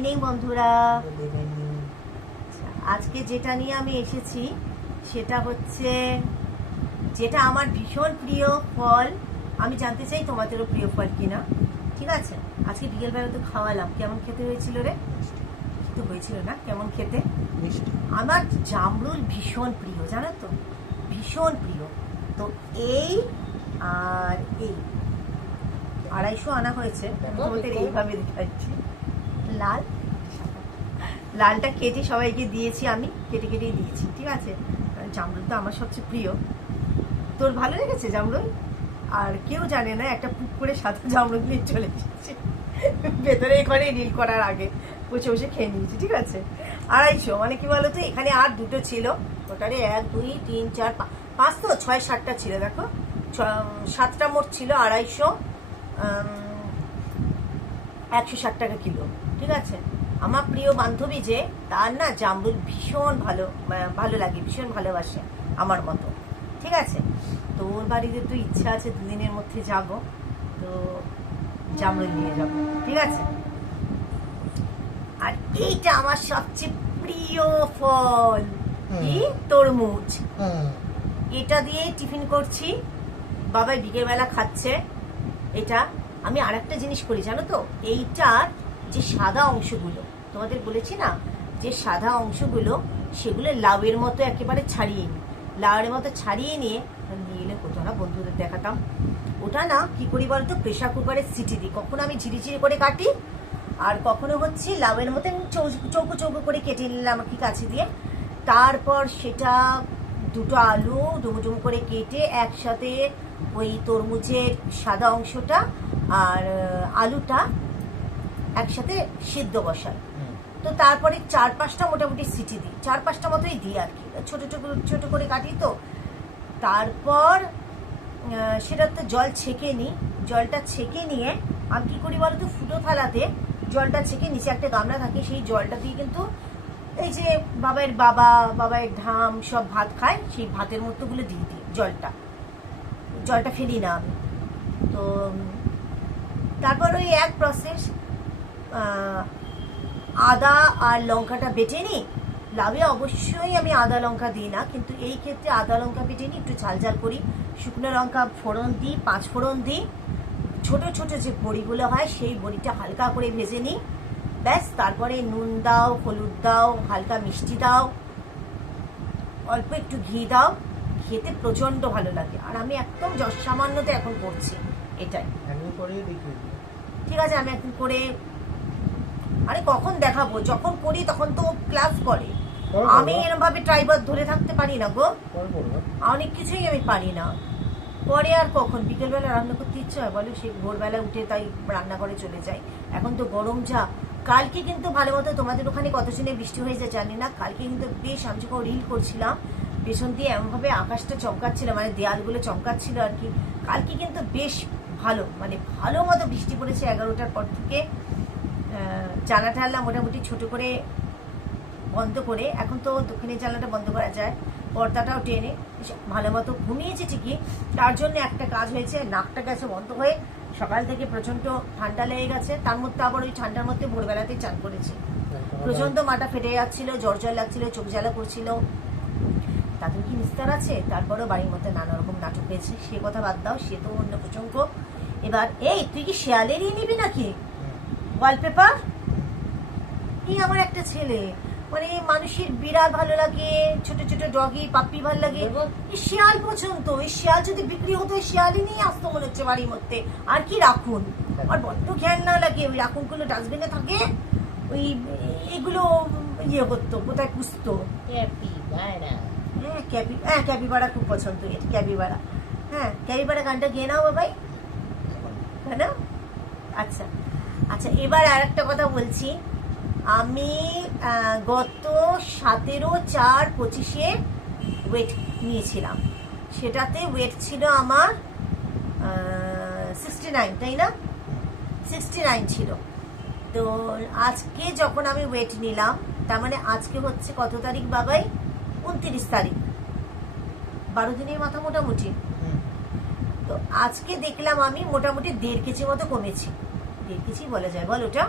Evening বন্ধুরা। আজকে যেটা নিয়ে আমি এসেছি সেটা হচ্ছে যেটা আমার ভীষণ প্রিয় ফল আমি জানতে চাই তোমাদেরও প্রিয় ফল কিনা ঠিক আছে? আজকে বিকেলবেলা তো খাওয়ালাম কেমন খেতে হয়েছিল রে। তো হয়েছিল না কেমন খেতে? আমার জামরুল ভীষণ প্রিয় জানো তো? ভীষণ প্রিয়। তো এই আর এই আড়াইশো আনা হয়েছে তোমাদের এইভাবে দেখাচ্ছি। লাল। লালটা কেটে সবাইকে দিয়েছি আমি, কেটে কেটেই দিয়েছি, ঠিক আছে? জামরুল তো আমার সবচেয়ে প্রিয়। তোর ভালো লেগেছে জামরুল? আর কেউ জানে না, একটা পুক করে সাথে জামরুল নিয়ে চলে এসেছে। ভেতরে এখানে রিল করার আগে। বসে বসে খেয়ে নিয়েছি, ঠিক আছে? আড়াইশো মানে কি বলতো, এখানে আর দুটো ছিল। ওটারে এক, দুই, তিন, চার, পাঁচ তো, ছয়, সাতটা ছিল, দেখো? সাতটা মোট ছিল আড়াইশো একশো ষাট টাকা কিলো। ঠিক আছে? আমার প্রিয় বান্ধবী যে তার না জামরুল ভীষণ ভালো ভালো লাগে ভীষণ ভালোবাসে আমার মতো। ঠিক আছে? তো ওর বাড়িতে তো ইচ্ছা আছে দুদিনের মধ্যে যাব তো জামরুল নিয়ে যাব। ঠিক আছে? আর এইটা আমার সবচেয়ে প্রিয় ফল। কি? তরমুজ। এটা দিয়ে টিফিন করছি। বাবাই বিকেলবেলা খাচ্ছে। এটা আমি আর একটা জিনিস করি জানো তো? এইটার যে সাদা অংশগুলো, তোমাদের বলেছি না? যে সাদা অংশগুলো সেগুলো লাউয়ের মতো একেবারে ছাড়িয়ে নিই। লাউয়ের মতো ছাড়িয়ে নিয়ে নিয়ে এলে কোথাও না বন্ধুদের দেখাতাম। ওটা না, কি করি বলতো প্রেশার কুকারে সিটি দিই। কখনো আমি ঝিরিঝিরি করে কাটি, আর কখনো হচ্ছে লাউয়ের মতো আমি চৌ- চৌকো চৌকো করে কেটে নিলাম কি কাছে দিয়ে। তারপর সেটা দুটো আলু ডুমো ডুমো করে কেটে একসাথে ওই তরমুজের সাদা অংশটা আর, আলুটা একসাথে সিদ্ধ বসাই। তো তারপরে চার পাঁচটা মোটামুটি সিটি দিই। চার পাঁচটা মতোই দিই আর কি। ছোটো ছোটো ছোটো করে কাটি তো। তারপর সেটা তো জল ছেঁকে নিই। জলটা ছেঁকে নিয়ে আমি কী করি বলতো? ফুটো থালাতে জলটা ছেঁকে নিচে একটা গামলা থাকে সেই জলটা দিয়ে কিন্তু এই যে বাবার বাবা বাবার ধাম সব ভাত খায় সেই ভাতের মধ্যগুলো দিয়ে দিই জলটা। জলটা ফেলি না আমি। তো তারপর ওই এক প্রসেস আদা আর লঙ্কাটা বেটে নিই লাভে অবশ্যই আমি আদা লঙ্কা দিই না কিন্তু এই ক্ষেত্রে আদা লঙ্কা বেটে নিই একটু ঝাল ঝাল করি। শুকনো লঙ্কা ফোড়ন দিই পাঁচ ফোড়ন দিই। ছোট ছোট যে বড়িগুলো হয় সেই বড়িটা হালকা করে ভেজে নিই। ব্যাস তারপরে নুন দাও হলুদ দাও হালকা মিষ্টি দাও অল্প একটু ঘি দাও। খেতে প্রচণ্ড ভালো লাগে আর আমি একদম যশ সামান্যতে এখন করছি এটাই। ঠিক আছে আমি এখন করে আরে কখন দেখাবো? যখন করি তখন তো ক্লাস করে। আমি করো। এরকম ভাবে ট্রাইবার ধরে থাকতে পারি না গো। অনেক কিছুই আমি পারি না। পরে আর কখন? বিকেলবেলা রান্না করতে ইচ্ছে হয় বলো সেই ভোরবেলা উঠে তাই রান্নাঘরে চলে যাই এখন তো গরম যা। কালকে কিন্তু ভালো মতো তোমাদের ওখানে কত শুনে বৃষ্টি হয়েছে জানি না। কালকে কিন্তু বেশ আমি যখন রিল করছিলাম পেছন দিয়ে এমনভাবে আকাশটা চমকাচ্ছিল মানে দেয়ালগুলো চমকাচ্ছিল আর কি। কালকে কিন্তু বেশ ভালো মানে ভালো মতো বৃষ্টি পড়েছে এগারোটার পর থেকে। জানলা টাল্লা মোটামুটি ছোট করে বন্ধ করে, এখন তো দক্ষিণের জানলাটা বন্ধ করা যায়, পর্দাটাও টেনে ভালো মতো ঘুমিয়েছে ঠিকই, তার জন্য একটা কাজ হয়েছে, নাকটা গেছে বন্ধ হয়ে সকাল থেকে প্রচণ্ড ঠান্ডা লেগে গেছে, তার মধ্যে আবার ওই ঠান্ডার মধ্যে ভোরবেলাতে চান করেছি। প্রচণ্ড মাথা ফেটে যাচ্ছিল, জ্বর জ্বর লাগছিল, চোখ জ্বালা করছিল। তাদের কি নিস্তার আছে? তারপরেও বাড়ির মধ্যে নানা রকম নাটক হয়েছে, সে কথা বাদ দাও, সে তো অন্য প্রসঙ্গ। এবার, এই, তুই কি শেয়ালেরই নিবি নাকি? ওয়ালপেপার এই আমার একটা ছেলে। মানে মানুষের বিড়াল ভালো লাগে ছোট ছোট ডগি পাপ্পি ভালো লাগে। এই শিয়াল পছন্দ এই শিয়াল যদি বিক্রি হতো এই শিয়ালই নিয়ে আসতো মনে হচ্ছে বাড়ির মধ্যে। আর কি রাখুন? আর বড্ড খেয়াল না লাগে ওই রাখুনগুলো ডাস্টবিনে থাকে ওই এগুলো ইয়ে করতো কোথায় পুষতো। হ্যাঁ ক্যাপি হ্যাঁ ক্যাপিবাড়া খুব পছন্দ ক্যাপিবাড়া। হ্যাঁ ক্যাপিবাড়া গানটা গিয়ে নাও বাবাই। না? আচ্ছা। আচ্ছা এবার আর একটা কথা বলছি। আমি গত সতেরো চার পঁচিশে ওয়েট নিয়েছিলাম। সেটাতে ওয়েট ছিল আমার সিক্সটি নাইন তাই না? সিক্সটি নাইন ছিল। তো আজকে যখন আমি ওয়েট নিলাম তার মানে আজকে হচ্ছে কত তারিখ বাবাই? উনত্রিশ তারিখ। বারো দিনের মাথা মোটামুটি। তো আজকে দেখলাম আমি মোটামুটি দেড় কেজি মতো কমেছি। দেড় কেজি বলা যায় বল ওটা।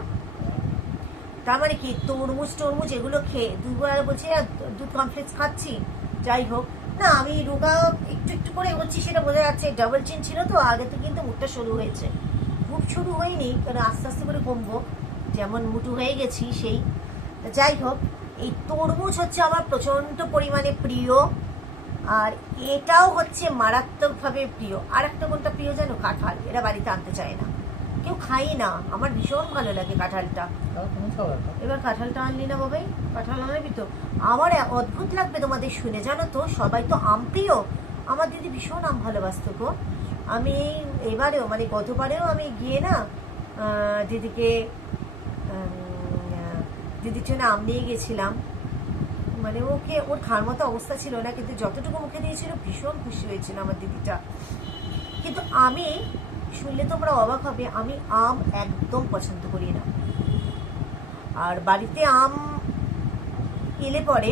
তার মানে কি, তরমুজ টরমুজ এগুলো খেয়ে দুবার বলছে, "আর দুধ কমপ্লেক্স খাচ্ছি, যাই হোক। না, আমি রোগা একটু একটু করে হচ্ছি সেটা বোঝা যাচ্ছে ডাবল চিন ছিল তো, আগে থেকে কিন্তু মুখটা সরু হয়েছে। খুব শুরু হয়নি কারণ আস্তে আস্তে করে কমবো, যেমন মুটু হয়ে গেছি সেই। যাই হোক, এই তরমুজ হচ্ছে আমার প্রচণ্ড পরিমাণে প্রিয়, আর এটাও হচ্ছে মারাত্মকভাবে প্রিয়। আর একটা কোনটা প্রিয় জানো? কাঁঠাল, এরা বাড়িতে আনতে চায় না। কেউ খাই না। আমার ভীষণ ভালো লাগে কাঁঠালটা। এবার কাঁঠালটা আনলি না বাবাই? কাঁঠাল আনবি তো? আমার অদ্ভুত লাগবে তোমাদের শুনে জানো তো? সবাই তো আম প্রিয়। আমার দিদি ভীষণ আম ভালোবাসত গো। আমি এবারেও মানে গতবারেও আমি গিয়ে না দিদিকে দিদির জন্য আম নিয়ে গেছিলাম। মানে ওকে ওর খাওয়ার মতো অবস্থা ছিল না কিন্তু যতটুকু মুখে দিয়েছিল ভীষণ খুশি হয়েছিল আমার দিদিটা। কিন্তু আমি শুনলে তোমরা অবাক হবে, আমি আম একদম পছন্দ করি না। আর বাড়িতে আম এলে পরে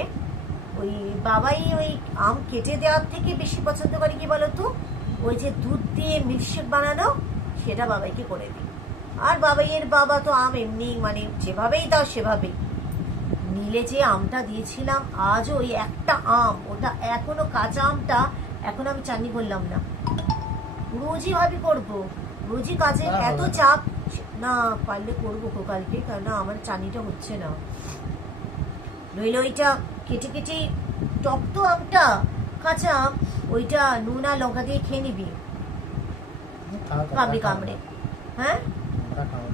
ওই বাবাই ওই আম কেটে দেওয়ার থেকে বেশি পছন্দ করে কি বলতো? ওই যে দুধ দিয়ে মিল্কশেক বানানো, সেটা বাবাইকে করে দিই। আর বাবাইয়ের বাবা তো আম এমনি মানে যেভাবেই দাও সেভাবেই। নীলে যে আমটা দিয়েছিলাম, আজও ওই একটা আম, ওটা এখনও কাঁচা আমটা এখন আমি চাটনি করলাম না। রোজই ভাবি করব। রোজই কাজের না, এত চাপ না পারলে করব কো কালকে কারণ আমার চানিটা হচ্ছে না। নইলে ওইটা কেটে কেটে টক তো আমটা কাঁচা আম ওইটা নুন আর লঙ্কা দিয়ে খেয়ে নিবি। কামড়ে কামড়ে। হ্যাঁ? তোমরা খাও।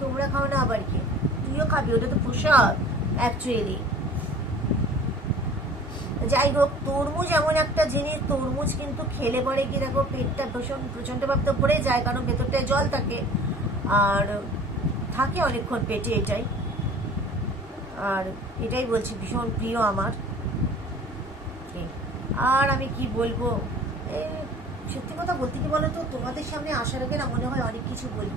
তোমরা খাও না আবার কি? তুইও খাবি ওটা তো পোশাক অ্যাকচুয়ালি যাই হোক তরমুজ এমন একটা জিনিস, তরমুজ কিন্তু খেলে পরে কি দেখো পেটটা ভীষণ প্রচণ্ড ভাবতে ভরে যায়, কারণ ভেতরটায় জল থাকে। আর থাকে অনেকক্ষণ পেটে এটাই। আর এটাই বলছি, ভীষণ প্রিয় আমার। আর আমি কি বলব? সত্যি কথা বলতে কি বলো তো তোমাদের সামনে আসার আগে না মনে হয় অনেক কিছু বলি।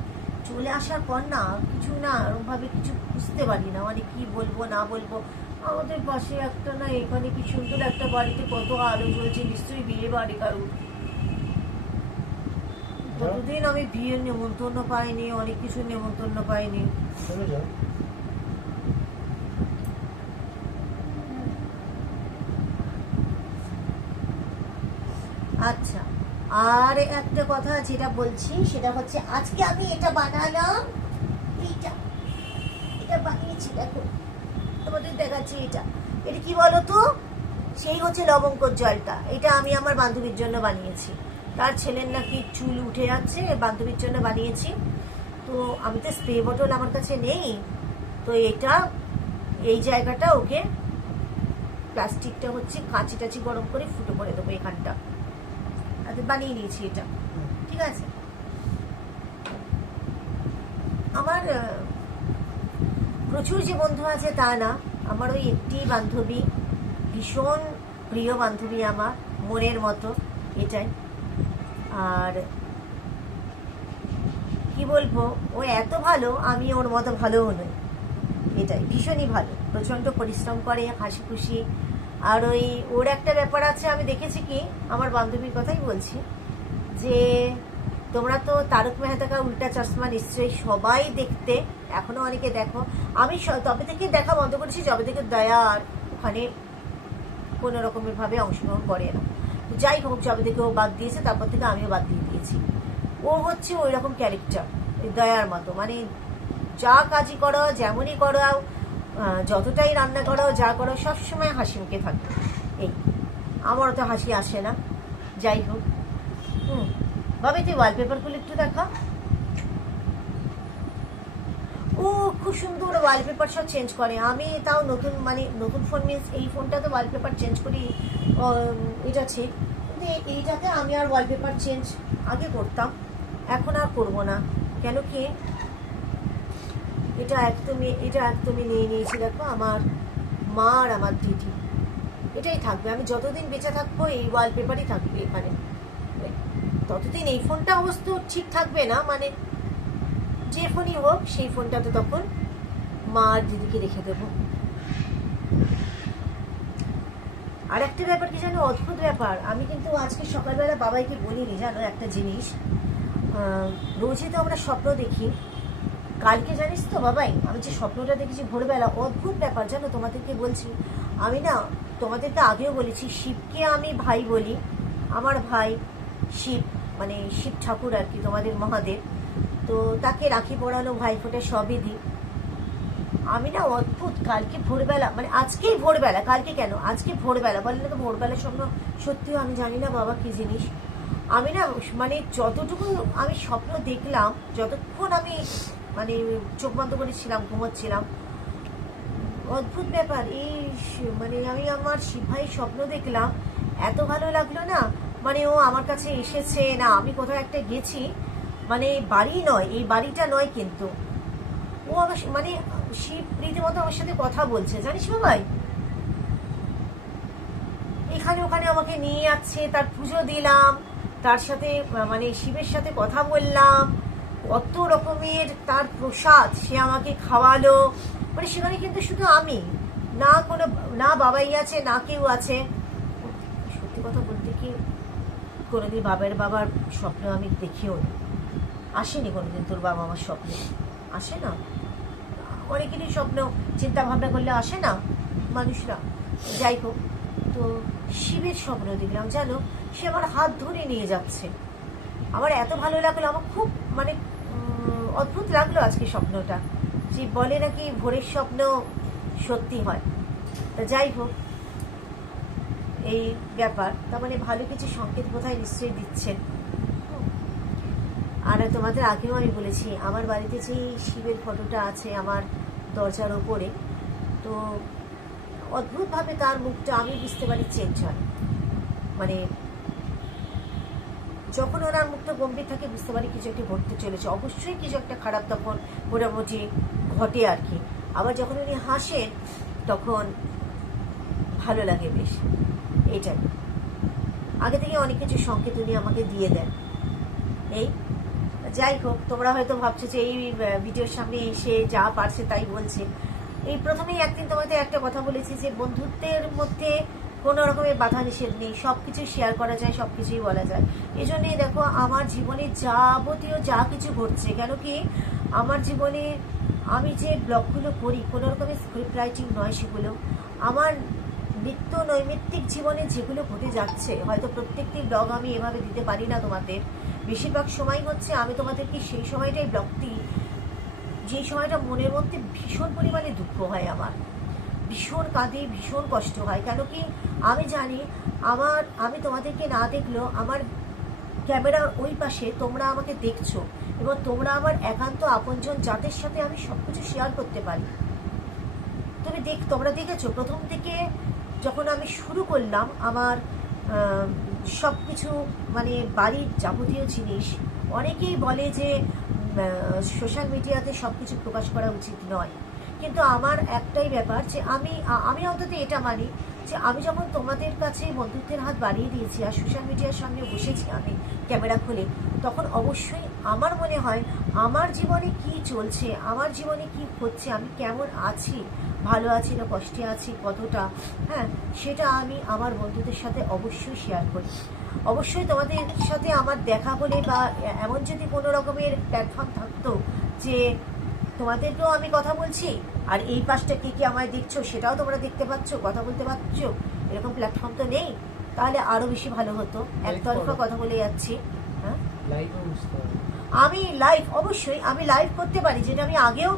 চলে আসার পর না, কিছু না, ওরমভাবে কিছু বুঝতে পারি না মানে কি বলব, না বলব। আমাদের পাশে একটা না এখানে কি সুন্দর একটা বাড়িতে কত আলো জ্বলছে নিশ্চয়ই বিয়ে বাড়ি কারুর। কতদিন আমি বিয়ের নেমন্তন্ন পাইনি অনেক কিছু নেমন্তন্ন পাইনি। আচ্ছা আর একটা কথা যেটা বলছি সেটা হচ্ছে আজকে আমি এটা বানালাম। এইটা এটা বানিয়েছি দেখো। তোমাদের দেখাচ্ছি এটা। এটা কি বলো তো সেই হচ্ছে লবঙ্গর জলটা। এটা আমি আমার বান্ধবীর জন্য বানিয়েছি। তার ছেলের নাকি চুল উঠে যাচ্ছে বান্ধবীর জন্য বানিয়েছি। তো আমি তো স্প্রে বটল আমার কাছে নেই। তো এটা এই জায়গাটা ওকে প্লাস্টিকটা হচ্ছে কাঁচি টাচি গরম করে ফুটো করে দেবো এখানটা। বানিয়ে নিয়েছি এটা। ঠিক আছে? আমার প্রচুর যে বন্ধু আছে তা না। আমার ওই একটি বান্ধবী, ভীষণ প্রিয় বান্ধবী আমার, মনের মতো, এটাই। আর কি বলব, ও এত ভালো, আমি ওর মতো ভালোও নই। এটাই, ভীষণই ভালো। প্রচণ্ড পরিশ্রম করে হাসি খুশি আর ওই, ওর একটা ব্যাপার আছে, আমি দেখেছি কি? আমার বান্ধবীর কথাই বলছি যে তোমরা তো তারক মেহতা কা উল্টা চশমা নিশ্চয়ই সবাই দেখতে, এখনও অনেকে দেখো। আমি তবে থেকে দেখা বন্ধ করেছি, যবে থেকে দয়া আর ওখানে কোনো রকমের ভাবে অংশগ্রহণ করে না। যাই হোক, যবে থেকে ও বাদ দিয়েছে, তারপর থেকে আমিও বাদ দিয়ে দিয়েছি। ও হচ্ছে ওই রকম ক্যারেক্টার দয়ার মতো। মানে যা কাজই করো, যেমনই করো যতটাই রান্না করো, যা করো, সবসময় হাসি মুখে থাকবে এই, আমারও তো হাসি আসে না। যাই হোক, হুম। ভাবে, তুই ওয়ালপেপারগুলো একটু দেখা। ও, খুব সুন্দর ওয়ালপেপার সব চেঞ্জ করে। আমি তাও নতুন মানে নতুন ফোন মিনস এই ফোনটাতে ওয়ালপেপার চেঞ্জ করি এটা ঠিক কিন্তু এই- এইটাতে আমি আর ওয়ালপেপার চেঞ্জ আগে করতাম, এখন আর করব না। কেন কি? এটা একদমই এটা একদমই নিয়ে নিয়েছি, দেখো, আমার মা আর আমার দিদি। এটাই থাকবে। আমি যতদিন বেঁচে থাকব, এই ওয়ালপেপারই থাকবে এখানে। ততদিন এই ফোনটা অবশ্য ঠিক থাকবে না মানে যে ফোনই হোক, সেই ফোনটা তো তখন মা দিদিকে রেখে দেবো। আর একটা ব্যাপার কি জানো? অদ্ভুত ব্যাপার। আমি কিন্তু আজকে সকালবেলা বাবাইকে বলিনি, জানো, একটা জিনিস। রোজই তো আমরা স্বপ্ন দেখি। কালকে জানিস তো বাবাই, আমি যে স্বপ্নটা দেখেছি ভোরবেলা, অদ্ভুত ব্যাপার, জানো, তোমাদেরকে বলছি। আমি না তোমাদেরকে আগেও বলেছি, শিবকে আমি ভাই বলি। আমার ভাই শিব। মানে শিব ঠাকুর আর কি, তোমাদের মহাদেব। তো তাকে রাখি পড়ানো ভাই ফোটে সবই দিই। আমি না অদ্ভুত, কালকে ভোরবেলা মানে আজকেই ভোরবেলা, কালকে কেন? আজকে ভোরবেলা, বলে না তো ভোরবেলা স্বপ্ন সত্যিও আমি জানি না বাবা কি জিনিস। আমি না মানে যতটুকু আমি স্বপ্ন দেখলাম, যতক্ষণ আমি মানে চোখ বন্ধ করেছিলাম, ঘুমোচ্ছিলাম, অদ্ভুত ব্যাপার এই মানে আমি আমার শিব ভাইয়ের স্বপ্ন দেখলাম, এত ভালো লাগল না মানে ও আমার কাছে এসেছে, না, আমি কোথাও একটা গেছি মানে বাড়ি নয়, এই বাড়িটা নয় কিন্তু। ও আমার মানে শিব রীতিমতো আমার সাথে কথা বলছে, জানিস বাবাই এখানে ওখানে আমাকে নিয়ে যাচ্ছে, তার পুজো দিলাম, তার সাথে মানে শিবের সাথে কথা বললাম, কত রকমের তার প্রসাদ সে আমাকে খাওয়ালো মানে সেখানে কিন্তু শুধু আমি, না কোনো, না বাবাই আছে, না কেউ আছে। সত্যি কথা বলতে কি কোনোদিন বাবার বাবার স্বপ্ন আমি দেখিও নি। আসেনি কোনোদিন তোর বাবা আমার স্বপ্নে। আসে না? অনেকেরই স্বপ্ন চিন্তা ভাবনা করলে আসে না মানুষরা। যাই হোক, তো শিবের স্বপ্ন দেখলাম, জানো? সে আমার হাত ধরে নিয়ে যাচ্ছে। আমার এত ভালো লাগল, আমার খুব মানে অদ্ভুত লাগল আজকে স্বপ্নটা। যে বলে নাকি ভোরের স্বপ্ন সত্যি হয়। তা যাই হোক এই ব্যাপার, তার মানে ভালো কিছু সংকেত বোধহয় নিশ্চয়ই দিচ্ছেন। আর তোমাদের আগেও আমি বলেছি, আমার বাড়িতে যে শিবের ফটোটা আছে আমার দরজার ওপরে, তো অদ্ভুতভাবে তার মুখটা আমি বুঝতে পারি চেঞ্জ হয়। মানে যখন ওনার মুখটা গম্ভীর থাকে, বুঝতে পারি কিছু একটা ঘটতে চলেছে। অবশ্যই কিছু একটা খারাপ তখন মোটামুটি ঘটে আর কি। আবার যখন উনি হাসেন, তখন ভালো লাগে বেশ। এইটাই। আগে থেকে অনেক কিছু সংকেত উনি আমাকে দিয়ে দেন। এই, যাই হোক, তোমরা হয়তো ভাবছ যে এই ভিডিওর সামনে এসে যা পারছে তাই বলছে। এই প্রথমেই একদিন তোমাদের একটা কথা বলেছি যে বন্ধুত্বের মধ্যে কোনো রকমের বাধা নিষেধ নেই। সব কিছু শেয়ার করা যায় সব কিছুই বলা যায়। এই জন্যই দেখো, আমার জীবনে যাবতীয় যা কিছু ঘটছে, কেন কি আমার জীবনে আমি যে ব্লগগুলো করি, কোনো রকমের স্ক্রিপ্ট রাইটিং নয় সেগুলো। আমার নিত্য নৈমিত্তিক জীবনে যেগুলো ঘটে যাচ্ছে, হয়তো প্রত্যেকটি ব্লগ আমি এভাবে দিতে পারি না তোমাদের। বেশিরভাগ সময় হচ্ছে আমি তোমাদেরকে সেই সময়টাই ব্লগটি যেই সময়টা মনের মধ্যে ভীষণ পরিমাণে দুঃখ হয় আমার। ভীষণ কাঁদে, ভীষণ কষ্ট হয়। কেন কি আমি জানি আমার, আমি তোমাদেরকে না দেখলেও আমার ক্যামেরার ওই পাশে তোমরা আমাকে দেখছ এবং তোমরা আমার একান্ত আপনজন যাদের সাথে আমি সব কিছু শেয়ার করতে পারি। তুমি দেখ, তোমরা দেখেছ? প্রথম থেকে যখন আমি শুরু করলাম আমার সব কিছু মানে বাড়ির যাবতীয় জিনিস, অনেকেই বলে যে সোশ্যাল মিডিয়াতে সব কিছু প্রকাশ করা উচিত নয়। কিন্তু আমার একটাই ব্যাপার যে, আমি আমি অন্তত এটা মানি যে, আমি যখন তোমাদের কাছে বন্ধুত্বের হাত বাড়িয়ে দিয়েছি আর সোশ্যাল মিডিয়ার সামনে বসেছি আমি ক্যামেরা খুলে, তখন অবশ্যই আমার মনে হয় আমার জীবনে কি চলছে আমার জীবনে কি হচ্ছে আমি কেমন আছি ভালো আছি না কষ্টে আছি কতটা হ্যাঁ সেটা আমি আমার বন্ধুদের সাথে অবশ্যই শেয়ার করি। অবশ্যই তোমাদের সাথে আমার দেখা হলে বা এমন যদি কোনো রকমের প্ল্যাটফর্ম থাকতো যে তোমাদেরকেও আমি কথা বলছি আর এই পাশটা কে কে আমায় দেখছ সেটাও তোমরা দেখতে পাচ্ছ কথা বলতে পারছ এরকম প্ল্যাটফর্ম তো নেই তাহলে আরও বেশি ভালো হতো। একতরফা কথা বলে যাচ্ছি হ্যাঁ? আমি লাইভ অবশ্যই আমি লাইভ করতে পারি, যেটা আমি আগেও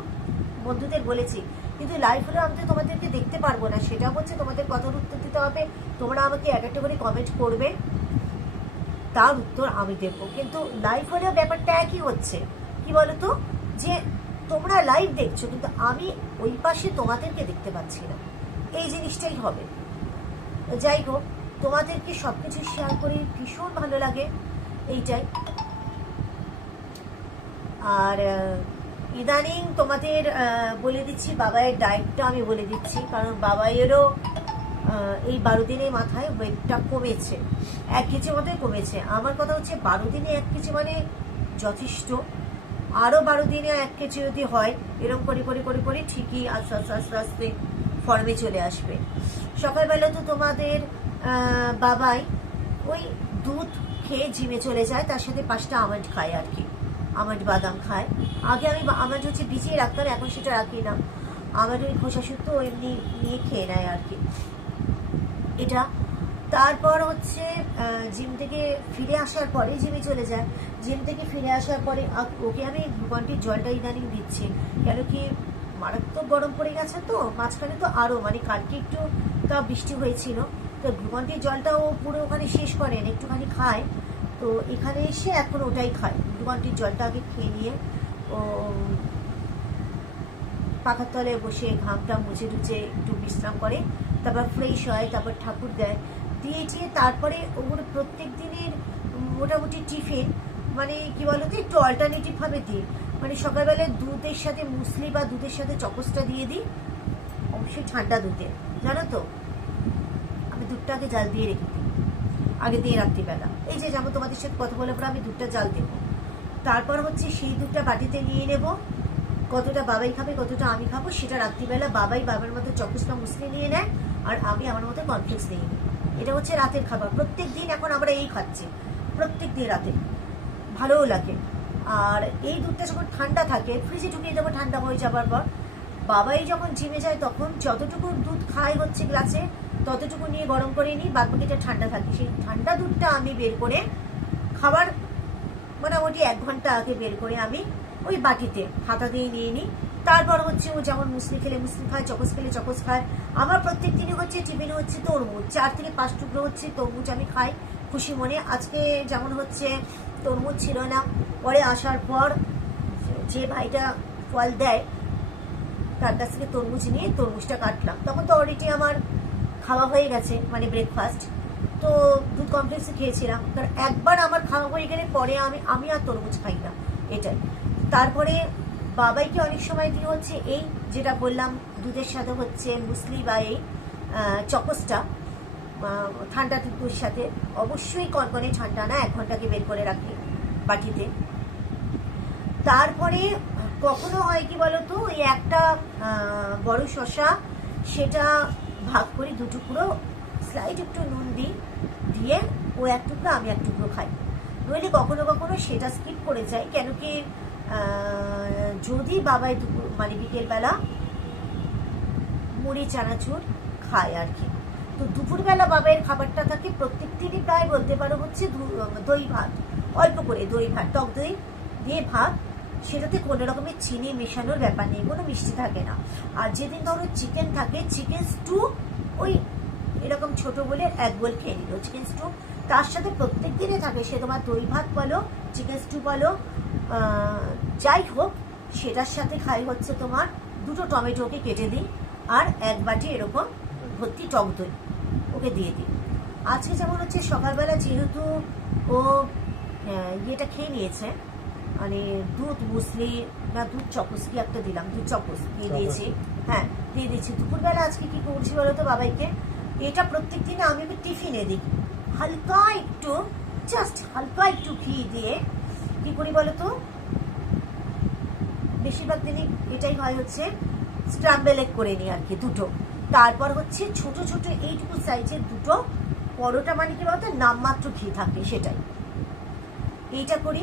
বন্ধুদের বলেছি। কিন্তু লাইভ হলে আমি তো তোমাদেরকে দেখতে পারব না সেটা হচ্ছে তোমাদের কথার উত্তর দিতে হবে। তোমরা আমাকে এক একটা করে কমেন্ট করবে, তার উত্তর আমি দেবো। কিন্তু লাইভ হলেও ব্যাপারটা একই হচ্ছে। কি বলতো? যে তোমরা লাইভ দেখছ, কিন্তু আমি ওই পাশে তোমাদেরকে দেখতে পাচ্ছি না। এই জিনিসটাই হবে। যাই হোক, তোমাদেরকে সব কিছু শেয়ার করে, ভীষণ ভালো লাগে। এইটাই। আর ইদানিং তোমাদের বলে দিচ্ছি বাবাইয়ের ডায়েটটা আমি বলে দিচ্ছি। কারণ বাবাইয়েরও এই বারো দিনের মাথায় ওয়েটটা কমেছে। এক কেজি মতোই কমেছে। আমার কথা হচ্ছে বারো দিনে এক কেজি মানে যথেষ্ট। আরও বারো দিনে এক কেজি যদি হয় এরকম করে করে করে করে ঠিকই আস্তে আস্তে আস্তে আস্তে ফর্মে চলে আসবে। সকালবেলা তো তোমাদের বাবাই ওই দুধ খেয়ে জিমে চলে যায়, তার সাথে পাঁচটা আমন্ড খায় আর কি। আমার বাদাম খায়। আগে আমি আমার হচ্ছে ভিজিয়ে রাখতাম, এখন সেটা রাখি না। আমার ওই খোসা সুতো এমনি নিয়ে খেয়ে নেয় আর কি। এটা। তারপর হচ্ছে জিম থেকে ফিরে আসার পরে জিমে চলে যায়। জিম থেকে ফিরে আসার পরে ওকে আমি গ্লুকনটির জলটা ইদানিং দিচ্ছি। কেন কি মারাত্মক গরম পড়ে গেছে তো, মাঝখানে তো আরও মানে কালকে একটু তা বৃষ্টি হয়েছিল। তো গ্লুকনটির জলটা ও পুরো ওখানে শেষ করেন, একটুখানি খায়। তো এখানে এসে এখন ওটাই খায়। গ্লুকনটির জলটা আগে খেয়ে নিয়ে, ও, পাখার তলায় বসে ঘামটা মুছে টুছে একটু বিশ্রাম করে, তারপর ফ্রেশ হয়, তারপর ঠাকুর দেয়। দিয়ে টিয়ে তারপরে ওগুলো প্রত্যেক দিনের মোটামুটি টিফিন মানে কি বলতো, একটু অল্টারনেটিভ ভাবে দিই। মানে সকালবেলায় দুধের সাথে মুসলি বা দুধের সাথে চকসটা দিয়ে দিই, অবশ্যই ঠান্ডা দুধে। জানো তো? আমি দুধটাকে জাল দিয়ে রেখে দিই, আগে দিয়ে রাত্রিবেলা। এই যে যেমন তোমাদের সাথে কথা বলার পর আমি দুধটা জাল দেবো। তারপর হচ্ছে সেই দুধটা বাটিতে নিয়ে নেব। কতটা বাবাই খাবে, কতটা আমি খাব, সেটা রাত্রিবেলা বাবাই বাবার মতো চকসটা মুসলি নিয়ে নেয় আর আমি আমার মতো কনফ্লেক্স নিয়ে নিই। এটা হচ্ছে রাতের খাবার। প্রত্যেক দিন এখন আমরা এই খাচ্ছি। প্রত্যেক দিন রাতে। ভালোও লাগে। আর এই দুধটা যখন ঠান্ডা থাকে ফ্রিজে ঢুকিয়ে দেবো ঠান্ডা হয়ে যাবার পর। বাবাই যখন জিমে যায় তখন যতটুকু দুধ খায় হচ্ছে গ্লাসে, ততটুকু নিয়ে গরম করে নিই বাকিটা ঠান্ডা থাকে। সেই ঠান্ডা দুধটা আমি বের করে খাবার মোটামুটি এক ঘণ্টা আগে বের করে আমি ওই বাটিতে হাতা দিয়ে নিয়ে নিই। তারপর হচ্ছে ও যেমন মুসলি খেলে মুসলি খায়, চকস খেলে চকস খায়। আমার প্রত্যেক দিনই হচ্ছে টিফিনে হচ্ছে তরমুজ। চার থেকে পাঁচ টুকরো হচ্ছে তরমুজ আমি খাই খুশি মনে। আজকে যেমন হচ্ছে তরমুজ ছিল না, পরে আসার পর যে ভাইটা ফল দেয়, তার কাছ থেকে তরমুজ নিয়ে তরমুজটা কাটলাম। তখন তো অলরেডি আমার খাওয়া হয়ে গেছে মানে ব্রেকফাস্ট তো দুধ কমপ্লেক্সে খেয়েছিলাম। কারণ একবার আমার খাওয়া হয়ে গেলে পরে আমি আমি আর তরমুজ খাই না। এটাই। তারপরে বাবাইকে অনেক সময় দিয়ে হচ্ছে, এই যেটা বললাম, দুধের সাথে হচ্ছে মুসলি বা এই চকসটা ঠান্ডা দুধের সাথে অবশ্যই কনকনে ঠান্ডা না, এক ঘন্টাকে বের করে রাখি বাটিতে। তারপরে কখনো হয় কি বলতো, ওই একটা বড় শশা সেটা ভাগ করি দু টুকরো স্লাইড একটু নুন দিই, দিয়ে ও এক টুকরো, আমি এক টুকরো খাই। নইলে কখনো কখনো সেটা স্কিপ করে যাই কেন কি যদি বাবাই দুপুর মানে বিকেলবেলা মুড়ি, চানাচুর খায় আর কি। তো দুপুরবেলা বাবাইয়ের খাবারটা থাকে প্রত্যেক দিনই প্রায় বলতে পারো হচ্ছে দই ভাত, অল্প করে দই ভাত, টক দই দিয়ে ভাত, সেটাতে কোনো রকমের চিনি মেশানোর ব্যাপার নেই, কোনো মিষ্টি থাকে না। আর যেদিন ধরো চিকেন থাকে চিকেন স্টু ওই এরকম ছোট বলে এক বোল খেয়ে নিল। চিকেন স্টু তার সাথে প্রত্যেক দিনে থাকে। সে তোমার দই ভাত বলো চিকেন স্টু বলো যাই হোক সেটার সাথে খাই হচ্ছে তোমার দুটো টমেটোকে কেটে দিই আর এক বাটি এরকম ভর্তি টক দই ওকে দিয়ে দিই। আজকে যেমন হচ্ছে সকালবেলা যেহেতু ও ইয়েটা খেয়ে নিয়েছে মানে দুধ মুসলি না দুধ চকস কি একটা দিলাম দুধ চকস দিয়ে দিয়েছি। হ্যাঁ দিয়ে দিয়েছি। দুপুরবেলা আজকে কি করছি বলো তো বাবাইকে? এটা প্রত্যেক দিনে আমি টিফিনে দিই। হালকা একটু জাস্ট হালকা একটু ঘি দিয়ে, কি করি বলতো? বেশিরভাগ দিনই এটাই হয় হচ্ছে স্ক্রাম্বেল এগ করে নিই আর কি দুটো। তারপর হচ্ছে ছোট ছোট এইটুকু সাইজের দুটো পরোটা মানে কি বলতো? নামমাত্র ঘি থাকে সেটাই। এইটা করি।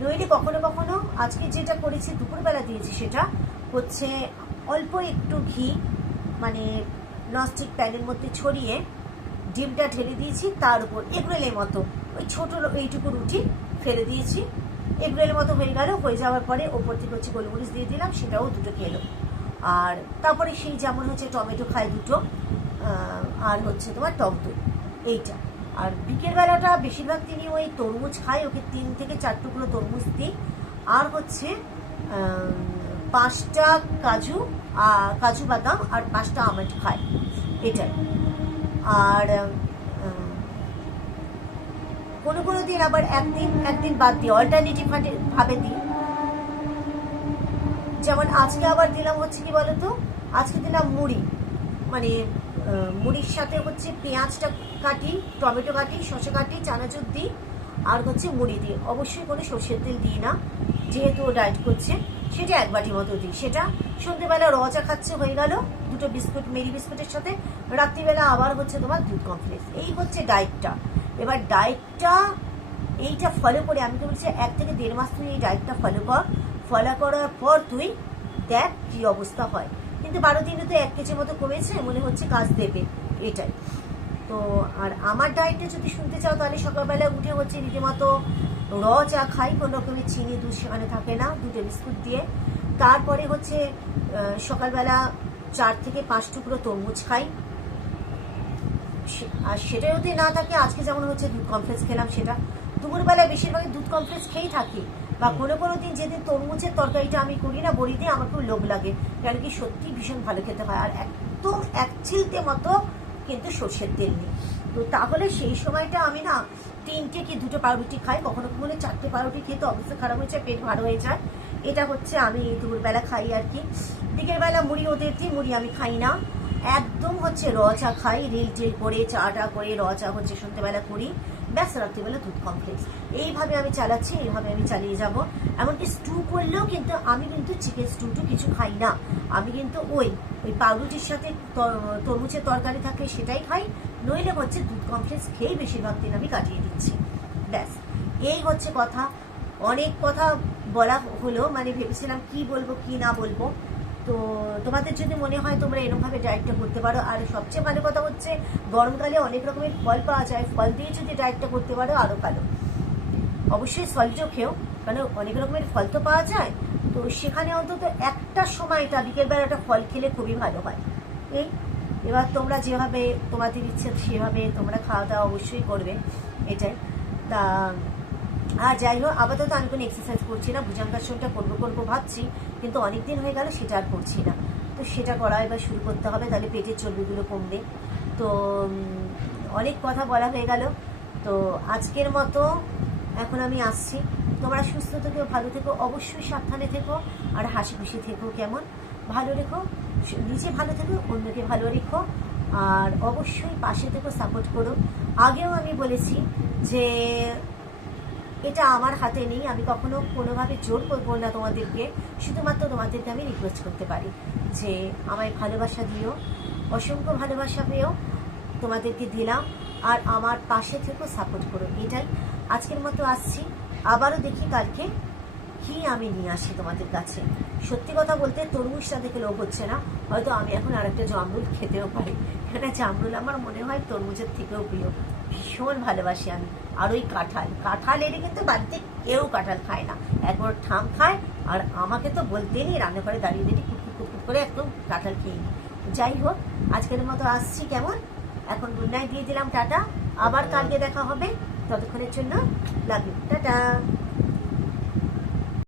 নইলে কখনো কখনো আজকে যেটা করেছি, দুপুরবেলা দিয়েছি সেটা হচ্ছে অল্প একটু ঘি মানে ননস্টিক প্যানের মধ্যে ছড়িয়ে ডিমটা ঢেলে দিয়েছি, তার উপর এগরোলের মতো। ওই ছোটো এইটুকু রুটি ফেলে দিয়েছি। এগরোলের মতো হয়ে গেল, হয়ে যাওয়ার পরে ওপর থেকে হচ্ছে গোলমরিচ দিয়ে দিলাম, সেটাও দুটো খেলো আর তারপরে সেই যেমন হচ্ছে টমেটো খায় দুটো আর হচ্ছে তোমার টক দই, এইটা। আর বিকেলবেলাটা বেশিরভাগ তিনি ওই তরমুজ খায় ওকে তিন থেকে চার টুকরো তরমুজ দিই। আর হচ্ছে পাঁচটা কাজু কাজু বাদাম আর পাঁচটা আমন্ড খায়। এটাই আর কোনো কোনো দিন আবার একদিন একদিন বাদ দিই অল্টারনেটিভ ভাবে দিই। যেমন আজকে আবার দিলাম হচ্ছে কি বলতো? আজকে দিলাম মুড়ি। মানে মুড়ির সাথে হচ্ছে পেঁয়াজটা কাটি, টমেটো কাটি, শসা কাটি, চানাচুর দিই, আর হচ্ছে মুড়ি দিই। অবশ্যই কোনো সর্ষের তেল দিই না, যেহেতু ও ডায়েট করছে, সেটা এক বাটি মতো দিই। সেটা সন্ধ্যেবেলা রচা খাচ্ছে হয়ে গেল দুটো বিস্কুট, মেরি বিস্কুটের সাথে রাত্রিবেলা আবার হচ্ছে তোমার দুধ কমপ্লেক্স এই হচ্ছে ডায়েটটা এবার ডায়েটটা এইটা ফলো করে, আমি তো বলছি এক থেকে দেড় মাস তুই এই ডায়েটটা ফলো কর। ফলো করার পর তুই দেখ কী অবস্থা হয়। কিন্তু বারো দিনে তো এক কেজির মতো কমেছে, মনে হচ্ছে কাজ দেবে, এটাই। তো আর আমার ডায়েটটা যদি শুনতে চাও, তাহলে সকালবেলা উঠে হচ্ছে রীতিমতো র চা খাই, কোনো রকমের চিনি দুধ সেখানে থাকে না, দুটো বিস্কুট দিয়ে। তারপরে হচ্ছে সকালবেলা চার থেকে পাঁচ টুকরো তরমুজ খাই। আর সেটা যদি না থাকে আজকে যেমন হচ্ছে দুধ কমপ্লেক্স খেলাম সেটা। দুপুরবেলায় বেশিরভাগই দুধ কমপ্লেক্স খেয়েই থাকি। বা কোনো কোনো দিন যেদিন তরমুজের তরকারিটা আমি করি না বড়ি দিয়ে আমার খুব লোভ লাগে। কেন কি সত্যি ভীষণ ভালো খেতে হয়। আর একদম এক চিলতে মতো কিন্তু সর্ষের তেল নেই। তো তাহলে সেই সময়টা আমি না তিনটে কি দুটো পাউরুটি খাই। কখনো কখনো চারটে পাউরুটি খেতে অবস্থা খারাপ হয়ে যায় পেট ভালো হয়ে যায়। এটা হচ্ছে আমি দুপুরবেলা খাই আর কি। দিকের বেলা মুড়ি ওদের দিই, মুড়ি আমি খাই না। একদম হচ্ছে র চা খাই রিল টিল করে, চাটা করে, র চা হচ্ছে সন্ধ্যেবেলা করি। ব্যাস, রাত্রিবেলা দুধ কমপ্লেক্স এইভাবে আমি চালাচ্ছি, এইভাবে আমি চালিয়ে যাব। এমনকি স্টু করলেও কিন্তু আমি কিন্তু চিকেন স্টু টু কিছু খাই না। আমি কিন্তু ওই ওই পাউরুটির সাথে তর- তরমুজের তরকারি থাকে সেটাই খাই। নইলে হচ্ছে দুধ কমপ্লেক্স খেয়েই বেশিরভাগ দিন আমি কাটিয়ে দিচ্ছি। ব্যাস, এই হচ্ছে কথা। অনেক কথা বলা হলো মানে ভেবেছিলাম কি বলব, কি না বলব। তো তোমাদের যদি মনে হয় তোমরা এরকমভাবে ডায়েটটা করতে পারো। আর সবচেয়ে ভালো কথা হচ্ছে, গরমকালে অনেক রকমের ফল পাওয়া যায়। ফল দিয়ে যদি ডায়েটটা করতে পারো আরও ভালো। অবশ্যই সল্টও খেও কারণ অনেক রকমের ফল তো পাওয়া যায়। তো সেখানে অন্তত একটা সময়টা বিকেলবেলাটা ফল খেলে খুবই ভালো হয়। এই, এবার তোমরা যেভাবে তোমাদের ইচ্ছে সেভাবে তোমরা খাওয়া দাওয়া অবশ্যই করবে, এটাই। তা আর যাই হোক, আপাতত আমি কোনো এক্সারসাইজ করছি না ভুজাঙ্গাসনটা করব করব ভাবছি, কিন্তু অনেক দিন হয়ে গেল সেটা আর করছি না। তো সেটা করা এবার শুরু করতে হবে, তাহলে পেটের চর্বিগুলো কমবে। তো অনেক কথা বলা হয়ে গেল। তো আজকের মতো এখন আমি আসছি। তোমরা সুস্থ থেকো, ভালো থেকো, অবশ্যই সাবধানে থেকো, আর হাসি খুশি থেকো কেমন? ভালো রেখো নিজে ভালো থেকো, অন্যকে ভালো রেখো, আর অবশ্যই পাশে থেকো, সাপোর্ট করো। আগেও আমি বলেছি যে এটা আমার হাতে নেই, আমি কখনো কোনোভাবে জোর করব না তোমাদেরকে, শুধুমাত্র তোমাদেরকে আমি রিকোয়েস্ট করতে পারি যে আমায় ভালোবাসা দিও, অসংখ্য ভালোবাসা পেয়েও তোমাদেরকে দিলাম, আর আমার পাশে থেকেও সাপোর্ট করো। এটাই আজকের মতো আসছি, আবারও দেখি কালকে কি আমি নিয়ে আসি তোমাদের কাছে। সত্যি কথা বলতে তরমুজটা দেখে লোভ হচ্ছে না, হয়তো আমি এখন আরেকটা জামরুল খেতেও পারি। কেন জামরুল আমার মনে হয় তরমুজের থেকেও প্রিয়। ভীষণ ভালোবাসি আমি। আর ওই কাঁঠাল। কাঁঠাল এনে কিন্তু বাড়িতে কেউ কাঁঠাল খায় না। একবার ঠাম খায়, আর আমাকে তো বলতে নেই, রান্নাঘরে দাঁড়িয়ে দাঁড়িয়ে কুকুর কুকুর করে একদম কাঁঠাল খেয়ে নিই যাই হোক, আজকের মতো আসছি কেমন? এখন গুড নাইট দিয়ে দিলাম টাটা। আবার কালকে দেখা হবে। ততক্ষণের জন্য লাগবে টাটা।